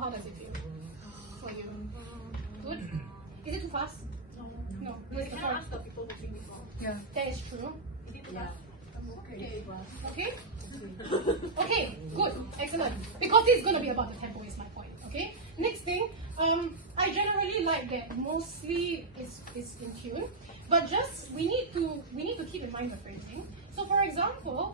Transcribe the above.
How does it feel for you? Good? Is it too fast? No. It's the first of people who sing before. Yeah. That is true. Yeah. Okay. Okay? Okay, good. Excellent. Because this is going to be about the tempo is my point. Okay? Next thing, I generally like that mostly is in tune. But just